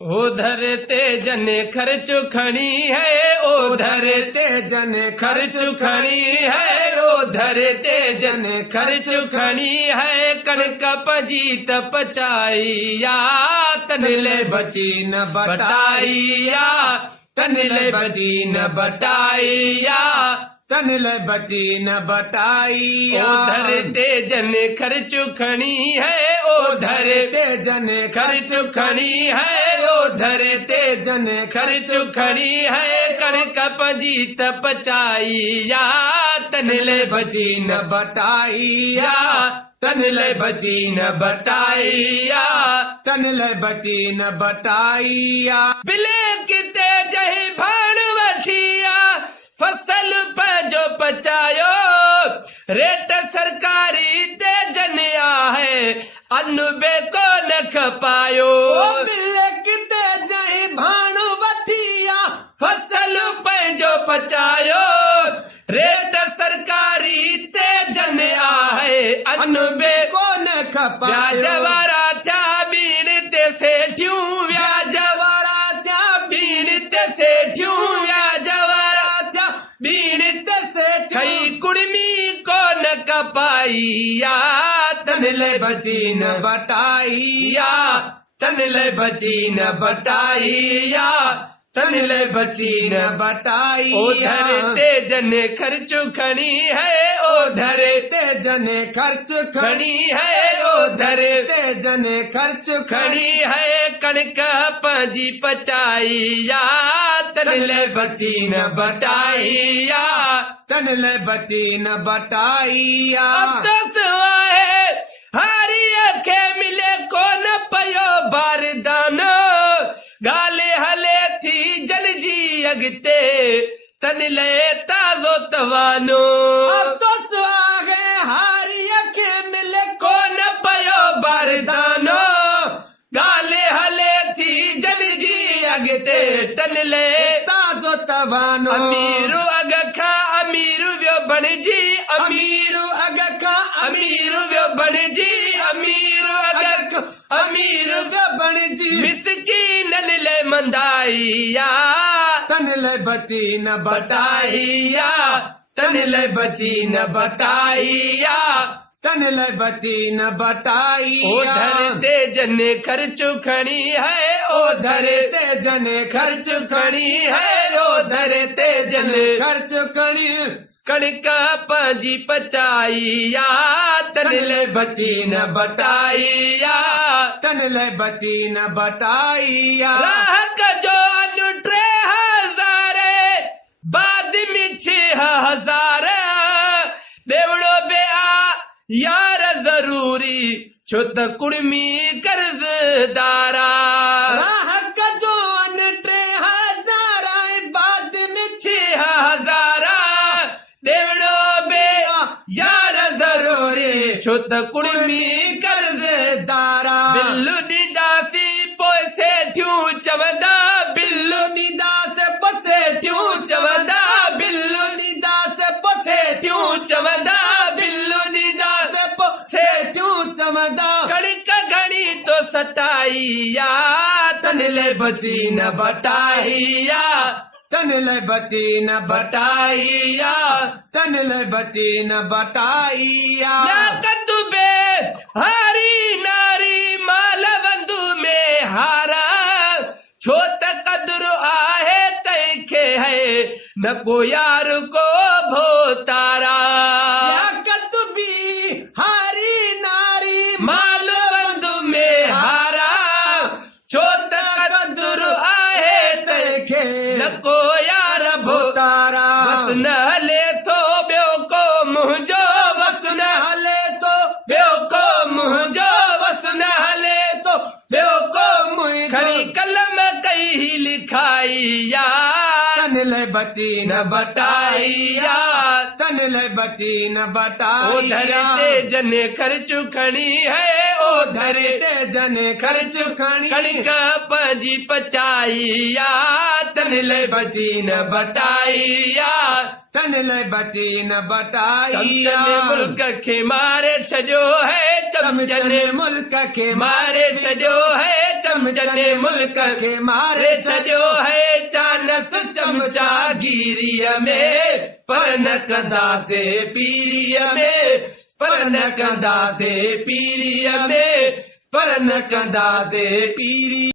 उधर ते जन खर्च खणी है, उधर ते जन खर्च खणी है, उधर ते जन खर्च खणी है। कणक पजी त पचाईया, तनले बची न बटाईया, तनले बची न बटाईया, तनले बची न बटाईया। उधर ते जन खर्च खणी है, उधर ते जन खर्च खणी है, उधर ते जन खर्च खणी है। कणक पजी त पचाईया, तनले बची न बटाईया, तनले बची न बटाईया, तनले बची न बटाईया। बिले किते जही भाण वठिया, फसल जो पचायो, रेट सरकारी ते जनिया है, अन्न बेको न खपायो। बिले किते जही भाण वठिया, फसल जो पचायो, रेट सरकारी ते जनिया है, अन्न बेको न खपायो। व्याजवारा चा बीन ते सेठियूं, व्याजवारा चा बीन ते सेठियूं, व्याजवारा चा बीन ते सेठियूं। कुड़मी को न कपाईया, तनले बची न बटाईया, तनले बची न बटाईया, तनले बची न बटाईया। उधर ते जन खर्च खणी है, उधर ते जन खर्च खणी है, उधर ते जन खर्च खणी है। कणक पंजी पचाईया, तनले बची न बटाईया, तनले बची न बटाईया। हारी खे मिले को न पयो बारदान, गाले हले थी जल जी अगते, तनले ताज़ो तवानो। अफ़सोस आगे हारी खे मिले को न पयो बारदानो, गाले हले थी जल जी अगते, तनले ताज़ो तवानो। अमीरू अग खा अमीरू व्यो बणजी, अमीरू अग खा अमीरू व्यो बणजी, अमीरू अग अमीरू व्यो बणजी। मिसकीनन ले मंदाईया, तनले बची न बटाईया, तनले बची न बटाईया, तनले बची न बटाईया। उधर ते जन खर्च खणी है, उधर ते जन खर्च खणी है, उधर ते जन खर्च खणी। कणक पंजी पचाईया, तनले बची न बटाईया, तनले बची न बटाईया। राहक जो अनु 3000, बाद में 6000, देवड़ो बे आ यार जरूरी, छो त कुड़मी कर्जदारा। राहक जो अनु 3000, बाद में 6000, देवड़ो बे यार जरूरी, छो त कुड़मी कर्जदारा। बिल्लू नीदासी पोसे ठ्यूं चवदा, बिल्लू नीदास पोसे ठ्यूं चवदा, बिल्लू नीदास पोसे ठ्यूं चवदा, बिल्लू नीदास पोसे ठ्यूं चवदा। कणक घणी तो सटाईया, तनले बची न बटाईया, तनले बची न बटाईया, तनले बची न बटाईया। कद्दू बे हारी नारी माल बंधु में हारा, छो त कदर आहे तैखे है, न को यार को भोतारा। कद्दू बी हारी नारी माल बंधु में हारा, छो त कदर आहे तैखे, न को यार भोतारा। बस न हले थो ॿियो को मुंहिंजो, बस न हले थो ॿियो को मुंहिंजो, बस न हले थो ॿियो को मुंहिंजो। खणी कलम कई लिखाईया, तनले बची न बटाईया, तनले बची न बटाईया। उधर ते जन खर्च खणी है, धर ते जने ख़र्च खणी कणिक पंहिंजी पचाई या तन लाइ बची न बटाई या तन लाइ बची न बटाई चमचने मुल्क खे मारे छॾियो है चमचने मुल्क खे मारे छॾियो है चमचने मुल्क खे मारे छॾियो है चानस चमचा गिरीअ में पर न कंदासीं पीरीअ में पर न कंदासीं पीरीअ में पर न कंदासीं पीरी